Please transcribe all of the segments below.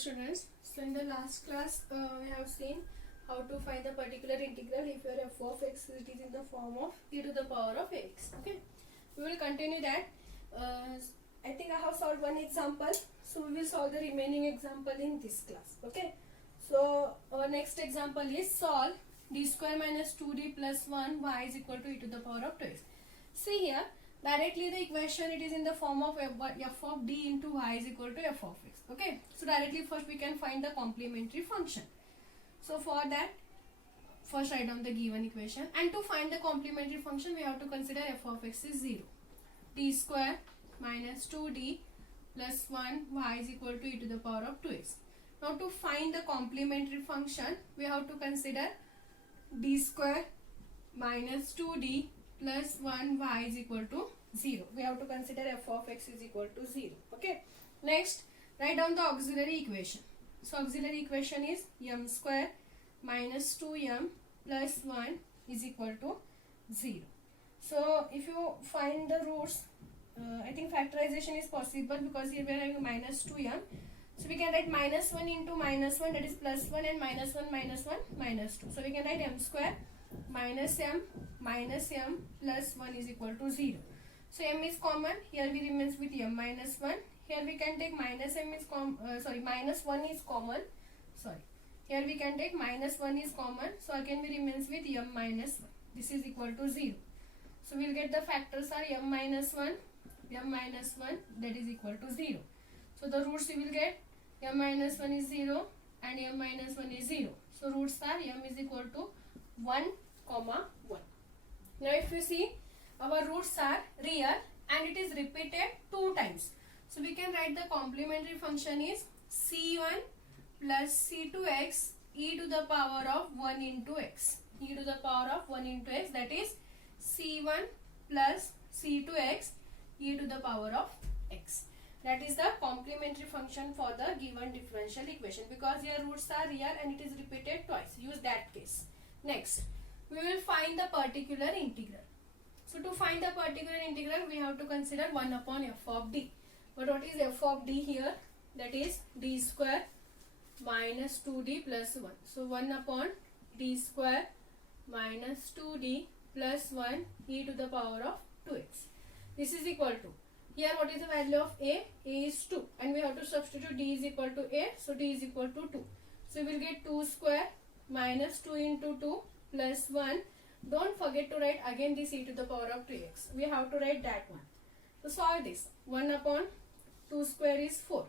students. So in the last class we have seen how to find the particular integral if your f of x it is in the form of e to the power of x. Okay, we will continue that. I think I have solved one example, so we will solve the remaining example in this class. Okay, so our next example is solve d square minus 2d plus 1 y is equal to e to the power of 2x. See here, directly the equation it is in the form of f of d into y is equal to f of x. Okay, so directly first we can find the complementary function. So for that, first write down the given equation, and to find the complementary function we have to consider f of x is 0. d square minus 2d plus 1 y is equal to e to the power of 2x. Now to find the complementary function we have to consider d square minus 2d plus 1 y is equal to 0. We have to consider f of x is equal to 0. Okay. Next, write down the auxiliary equation. So auxiliary equation is m square minus 2m plus 1 is equal to 0. So if you find the roots, I think factorization is possible because here we are having minus 2m. So we can write minus 1 into minus 1, that is plus 1, and minus 1 minus 1 minus 2. So we can write m square minus m plus 1 is equal to 0. So m is common, here we remains with m minus 1. Here we can take minus m is minus 1 is common. Here we can take minus 1 is common. So again we remains with m minus 1. This is equal to 0. So we will get the factors are m minus 1 that is equal to 0. So the roots we will get m minus 1 is 0 and m minus 1 is 0. So roots are m is equal to 1, 1. Now if you see, our roots are real and it is repeated 2 times. So we can write the complementary function is c1 plus c2x e to the power of 1 into x. E to the power of 1 into x, that is c1 plus c2x e to the power of x. That is the complementary function for the given differential equation, because your roots are real and it is repeated twice. Use that case. Next, we will find the particular integral. So to find the particular integral, we have to consider 1 upon f of d. But what is f of d here? That is d square minus 2d plus 1. So 1 upon d square minus 2d plus 1 e to the power of 2x. This is equal to, here what is the value of a? A is 2, and we have to substitute d is equal to a, so d is equal to 2. So we will get 2 square minus 2 into 2 plus 1. Don't forget to write again this e to the power of 2x. We have to write that one. So solve this. 1 upon 2 square is 4.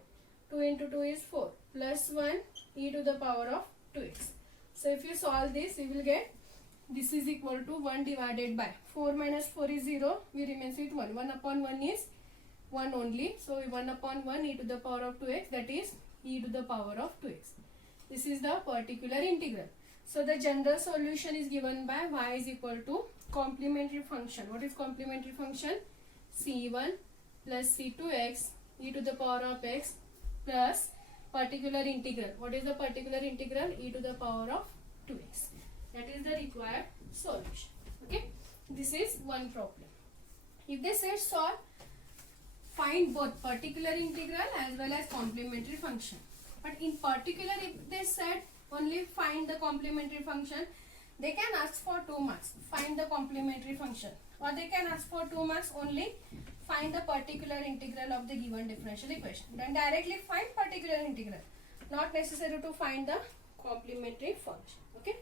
2 into 2 is 4 plus 1 e to the power of 2x. So if you solve this, we will get this is equal to 1 divided by 4 minus 4 is 0. We remains with 1. 1 upon 1 is 1 only. So 1 upon 1 e to the power of 2x, that is e to the power of 2x. This is the particular integral. So the general solution is given by y is equal to complementary function. What is complementary function? c1 plus c2x e to the power of x plus particular integral. What is the particular integral? E to the power of 2x. That is the required solution. Okay, this is one problem. If they said solve, find both particular integral as well as complementary function. But in particular, if they said only find the complementary function, they can ask for 2 marks. Find the complementary function. Or they can ask for 2 marks only. Find the particular integral of the given differential equation. Then directly find particular integral. Not necessary to find the complementary function. Okay.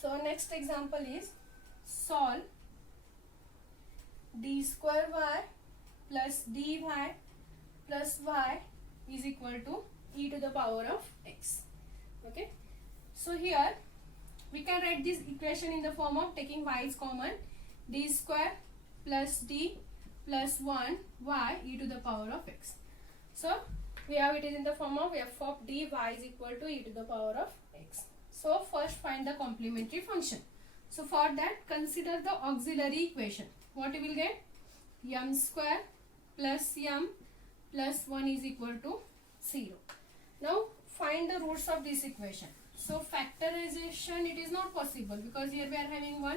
So next example is solve d square y plus dy plus y is equal to e to the power of x. Okay. So here we can write this equation in the form of taking y is common, d square plus d plus 1 y e to the power of x. So we have it is in the form of f of d y is equal to e to the power of x. So first find the complementary function. So for that, consider the auxiliary equation. What you will get? M square plus m plus 1 is equal to 0. Now find the roots of this equation. So factorization it is not possible because here we are having 1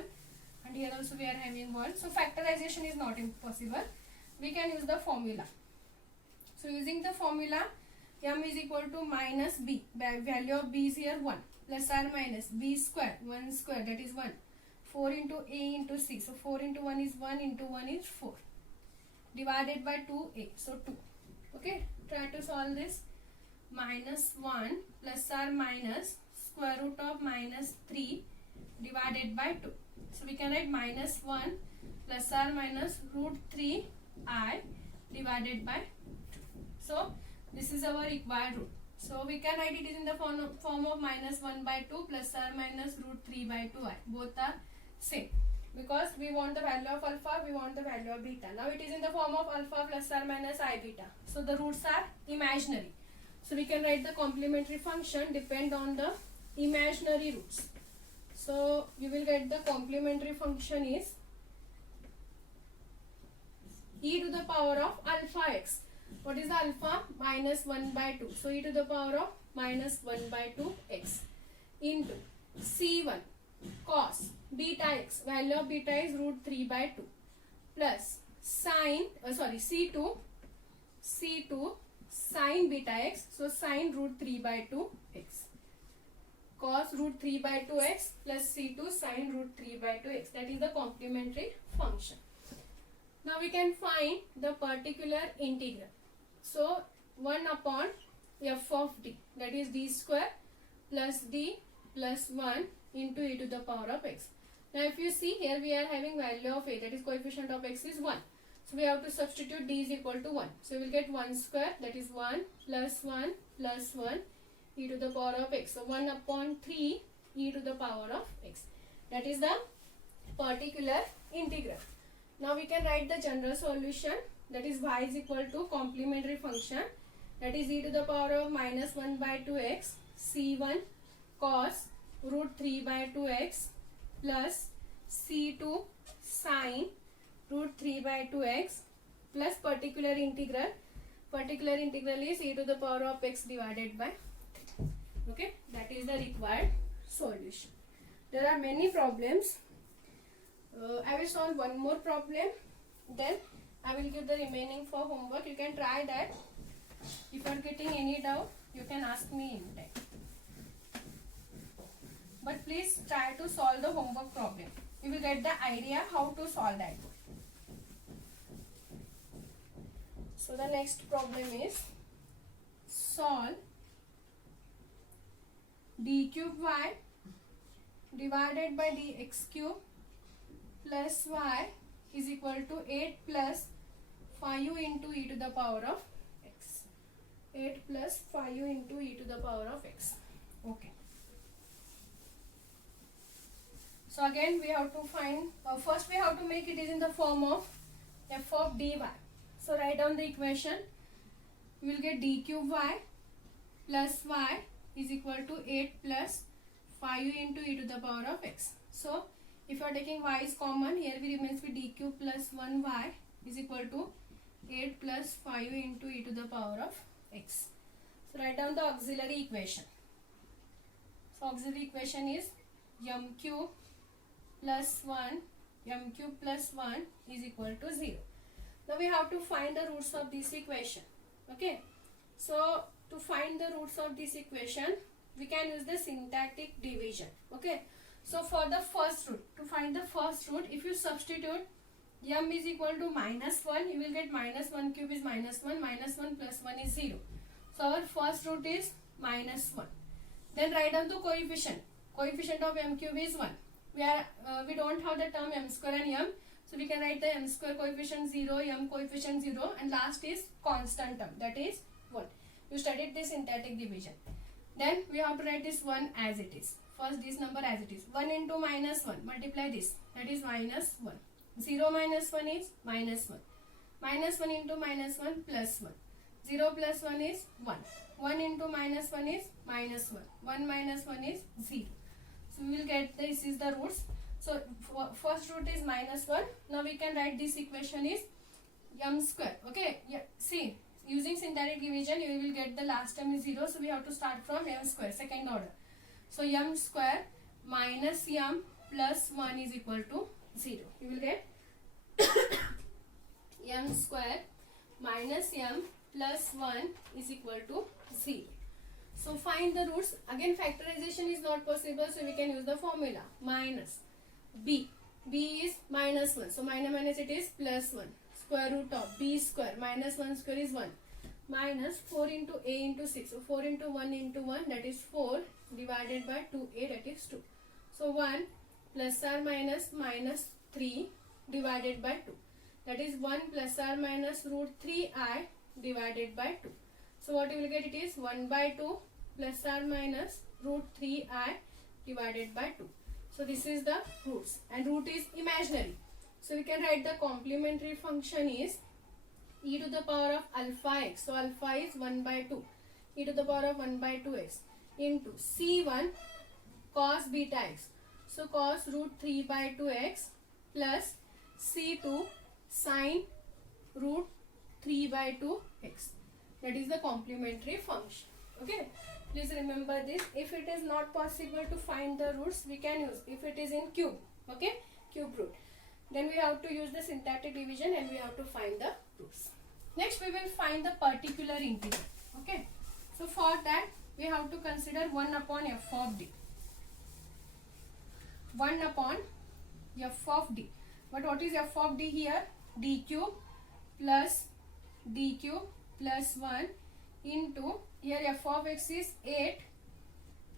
and here also we are having 1. So factorization is not impossible. We can use the formula. So using the formula, m is equal to minus b. Value of b is here 1 plus or minus b square 1 square, that is 1. 4 into a into c. So 4 into 1 is 1, into 1 is 4. Divided by 2a. So 2. Okay. Try to solve this. Minus 1 plus or minus square root of minus 3 divided by 2. So we can write minus 1 plus or minus root 3I divided by 2. So this is our required root. So we can write it is in the form of minus 1 by 2 plus or minus root 3 by 2I. Both are same. Because we want the value of alpha, we want the value of beta. Now it is in the form of alpha plus or minus I beta. So the roots are imaginary. So we can write the complementary function depend on the imaginary roots. So you will get the complementary function is e to the power of alpha x. What is the alpha? Minus 1 by 2. So e to the power of minus 1 by 2 x into c1 cos beta x. Value of beta is root 3 by 2 plus sine c2 sine beta x. So sine root 3 by 2 x cos root 3 by 2 x plus c2 sine root 3 by 2 x. That is the complementary function. Now we can find the particular integral. So 1 upon f of d, that is d square plus d plus 1 into e to the power of x. Now if you see here, we are having value of a, that is coefficient of x is 1. So we have to substitute d is equal to 1. So we will get 1 square, that is 1 plus 1 plus 1 e to the power of x. So 1 upon 3 e to the power of x. That is the particular integral. Now we can write the general solution, that is y is equal to complementary function, that is e to the power of minus 1 by 2x c1 cos root 3 by 2x plus c2 sine root 3 by 2x plus particular integral. Particular integral is e to the power of x divided by 3. Okay, that is the required solution. There are many problems. I will solve one more problem, then I will give the remaining for homework. You can try that. If you are getting any doubt, you can ask me in time. But please try to solve the homework problem. You will get the idea how to solve that. So the next problem is solve d cube y divided by dx cube plus y is equal to 8 plus 5 into e to the power of x. 8 plus 5 into e to the power of x. Okay. So again we have to find, first we have to make it is in the form of f of dy. So write down the equation. We will get d cube y plus y is equal to 8 plus 5 into e to the power of x. So if you are taking y is common, here we remains with d cube plus 1y is equal to 8 plus 5 into e to the power of x. So write down the auxiliary equation. So auxiliary equation is m cube plus 1 m cube plus 1 is equal to 0. Now we have to find the roots of this equation. Okay. So to find the roots of this equation, we can use the syntactic division. Okay. So for the first root, to find the first root, if you substitute m is equal to minus 1, you will get minus 1 cube is minus 1, minus 1 plus 1 is 0. So our first root is minus 1. Then write down the coefficient. Coefficient of m cube is 1. We don't have the term m square and m. So we can write the m square coefficient 0, m coefficient 0, and last is constant term, that is 1. You studied this syntactic division. Then we have to write this 1 as it is. First this number as it is. 1 into minus 1. Multiply this. That is minus 1. 0 minus 1 is minus 1. Minus 1 into minus 1 plus 1. 0 plus 1 is 1. 1 into minus 1 is minus 1. 1 minus 1 is 0. So we will get this is the roots. So first root is minus 1. Now we can write this equation is m square. Okay. Yeah. See, using syntactic division you will get the last term is 0. So we have to start from m square, second order. So m square minus m plus 1 is equal to 0. You will get m square minus m plus 1 is equal to 0. So find the roots. Again factorization is not possible, so we can use the formula minus b. B is minus 1. So minus minus it is plus 1. Square root of b square minus 1 square is 1. Minus 4 into a into 6. So 4 into 1 into 1, that is 4 divided by 2a, that is 2. So 1 plus or minus minus 3 divided by 2. That is 1 plus or minus root 3I divided by 2. So what you will get, it is 1 by 2 plus or minus root 3I divided by 2. So this is the roots, and root is imaginary. So we can write the complementary function is e to the power of alpha x. So alpha is 1 by 2. E to the power of 1 by 2x into c1 cos beta x. So cos root 3 by 2x plus c2 sin root 3 by 2x. That is the complementary function. Okay. Please remember this. If it is not possible to find the roots, we can use, if it is in cube, okay, cube root, then we have to use the syntactic division and we have to find the roots. Next we will find the particular integral. Okay. So for that we have to consider 1 upon f of d. 1 upon f of d. But what is f of d here? D cube plus 1 into, here f of x is 8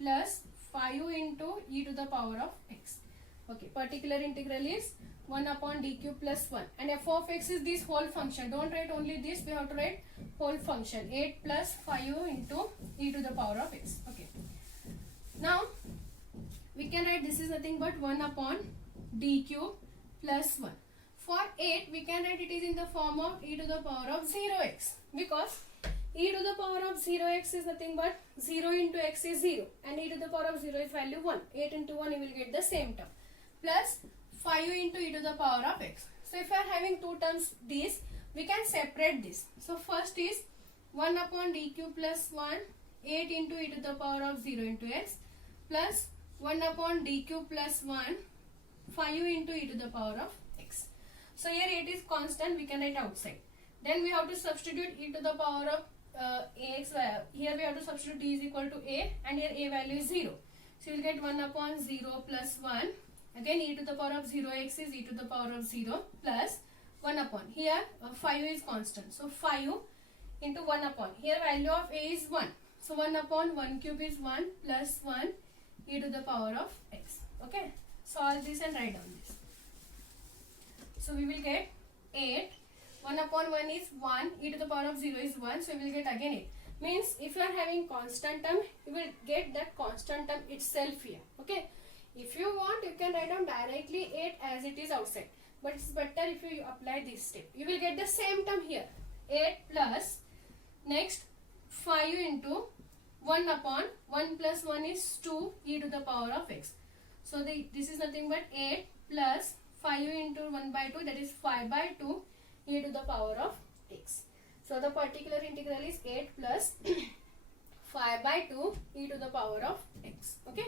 plus 5 into e to the power of x. Okay, particular integral is 1 upon d cube plus 1, and f of x is this whole function. Don't write only this, we have to write whole function, 8 plus 5 into e to the power of x. Okay, now we can write this is nothing but 1 upon d cube plus 1. For 8 we can write it is in the form of e to the power of 0x, because e to the power of 0x is nothing but 0 into x is 0, and e to the power of 0 is value 1. 8 into 1 you will get the same term, plus 5 into e to the power of x. So if you are having two terms these, we can separate this. So first is 1 upon d cube plus 1, 8 into e to the power of 0 into x, plus 1 upon d cube plus 1, 5 into e to the power of x. So here 8 is constant, we can write outside. Then we have to substitute e to the power of ax. Here we have to substitute d is equal to a, and here a value is 0. So you will get 1 upon 0 plus 1. Again e to the power of 0x is e to the power of 0 plus 1 upon. Here 5 is constant. So 5 into 1 upon. Here value of a is 1. So 1 upon 1 cube is 1 plus 1 e to the power of x. Okay. Solve this and write down this. So we will get 8. 1 upon 1 is 1. E to the power of 0 is 1. So we will get again 8. Means if you are having constant term, you will get that constant term itself here. Okay. If you want, you can write down directly 8 as it is outside. But it's better if you apply this step. You will get the same term here. 8 plus, next 5 into 1 upon 1 plus 1 is 2 e to the power of x. So this is nothing but 8 plus 5 into 1 by 2, that is 5 by 2 e to the power of x. So the particular integral is 8 plus 5 by 2 e to the power of x. Okay.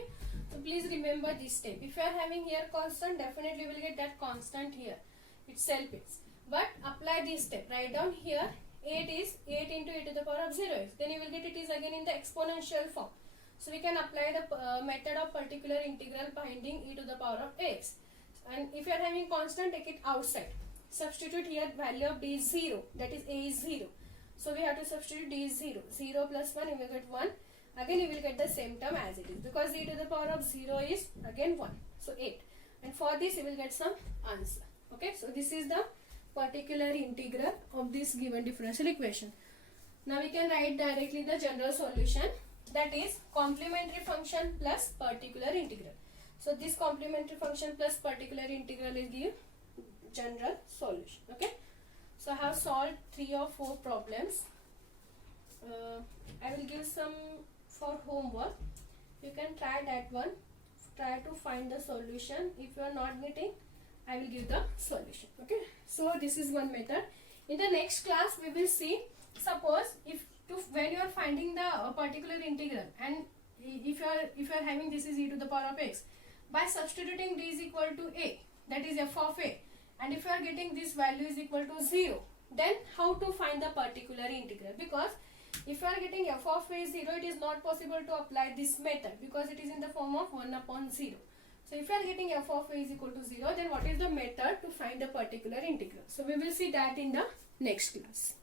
So please remember this step. If you are having here constant, definitely you will get that constant here itself is. But apply this step. Write down here 8 is 8 into e to the power of 0x. Then you will get it is again in the exponential form. So we can apply the method of particular integral finding e to the power of x. And if you are having constant, take it outside. Substitute here value of d is 0. That is a is 0. So we have to substitute d is 0. 0 plus 1 you will get 1. Again you will get the same term as it is, because e to the power of 0 is again 1. So 8. And for this you will get some answer. Okay. So this is the particular integral of this given differential equation. Now we can write directly the general solution, that is complementary function plus particular integral. So this complementary function plus particular integral is give general solution. Okay. So I have solved 3 or 4 problems. I will give some for homework. You can try that one. Try to find the solution. If you are not getting, I will give the solution. Okay. So this is one method. In the next class we will see, suppose when you are finding the particular integral, and if you are having this is e to the power of x, by substituting d is equal to a, that is f of a, and if you are getting this value is equal to 0, Then how to find the particular integral? Because if you are getting f of a is 0, it is not possible to apply this method because it is in the form of 1 upon 0. So if you are getting f of a is equal to 0, then what is the method to find the particular integral? So we will see that in the next class.